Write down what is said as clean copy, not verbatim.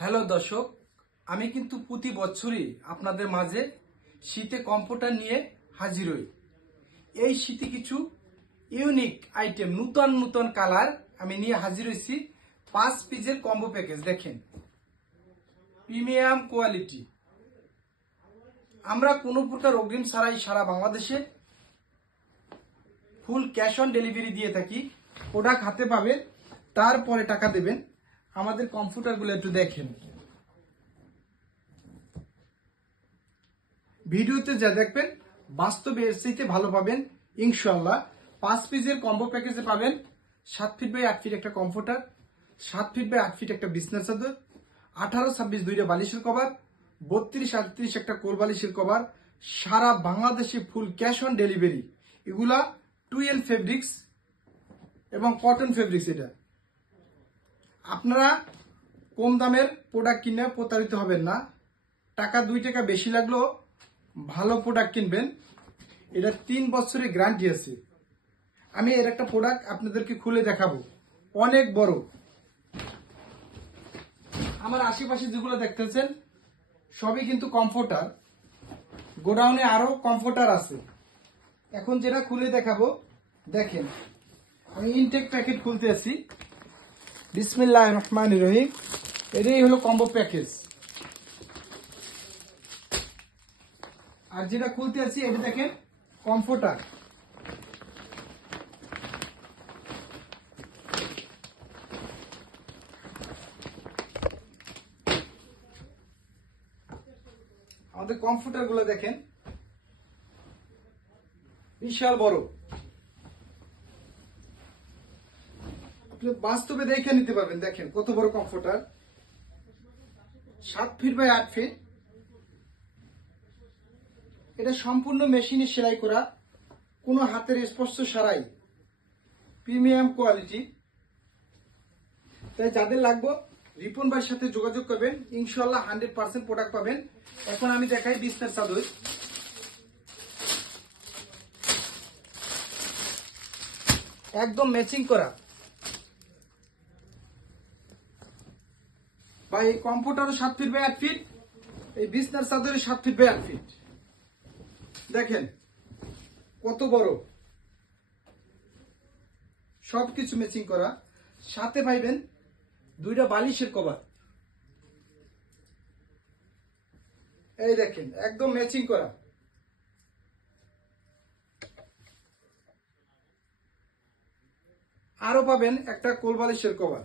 Hello দর্শক, আমি কিন্তু প্রতি বছরই আপনাদের মাঝে শীতে কম্পিউটার নিয়ে হাজির হই। এই শীতে কিছু ইউনিক আইটেম, নূতন নূতন কালার আমি নিয়ে হাজির হয়েছি। 5 পিসের কম্বো প্যাকেজ দেখেন, প্রিমিয়াম কোয়ালিটি। আমরা কোনো প্রকার অগ্রিম ছাড়াই সারা বাংলাদেশে ফুল ক্যাশ অন ডেলিভারি দিয়ে থাকি। প্রোডাক্ট হাতে পাবেন, তারপরে টাকা দেবেন। আমাদের কম্পিউটারগুলো একটু দেখেন, ভিডিওতে যা দেখবেন বাস্তবে এর চাইতে ভালো পাবেন ইনশাল্লাহ। 5 পিসের কম্বো প্যাকেজে পাবেন 7 ফিট বাই 8 ফিট একটা কম্পিউটার, 7 ফিট বাই 8 ফিট একটা বিছনার চাদর, 18-26 দুইটা বালিশের কভার, 32-38 একটা কোল বালিশের কভার। সারা বাংলাদেশে ফুল ক্যাশ অন ডেলিভারি। এগুলা টুয়েল ফেব্রিক্স এবং কটন ফেব্রিক্স। এটা আপনারা কম দামের প্রোডাক্ট কিনে প্রতারিত হবেন না। টাকা 2 টাকা বেশি লাগলেও ভালো প্রোডাক্ট কিনবেন। এটা 3 বছরের গ্যারান্টি আছে। আমি এর একটা প্রোডাক্ট আপনাদেরকে খুলে দেখাবো, অনেক বড়। আমার আশেপাশে যেগুলো দেখতেছেন সবই কিন্তু কমফোর্টার, গোডাউনে আরো কমফোর্টার আছে। এখন যেটা খুলে দেখাবো দেখেন, আমি ইনটেক প্যাকেট খুলতে আছি। বিসমিল্লাহির রহমানির রহিম। এটাই হলো কম্বো প্যাকেজ। আর যেটা খুলতে আছি এটা দেখেন কমফোর্টার। আমাদের কম্পিউটার গুলো দেখেন, বিশাল বড়। আপনি বাস্তবে দেখে নিতে পারবেন। দেখেন কত বড় কম্পিউটার, 7 ফিট বাই 8 ফিট। এটা সম্পূর্ণ মেশিনে সেলাই করা, কোনো হাতের স্পর্শ ছাড়াই, প্রিমিয়াম কোয়ালিটি। তাই যাদের লাগবে রিপন ভাইয়ের সাথে যোগাযোগ করবেন, ইনশাল্লাহ 100% প্রোডাক্ট পাবেন। এখন আমি দেখাই বিছনার চাদর। একদম ম্যাচিং করা ভাই। এই কম্পিউটারও 7 ফিট বাই 8 ফিট, এই বিছনার চাদরে 7 ফিট বাই 8 ফিট। দেখেন কত বড়, সবকিছু ম্যাচিং করা। সাথে পাইবেন 2টা বালিশের কভার। এই দেখেন একদম ম্যাচিং করা। আরো পাবেন একটা কোল বালিশের কভার।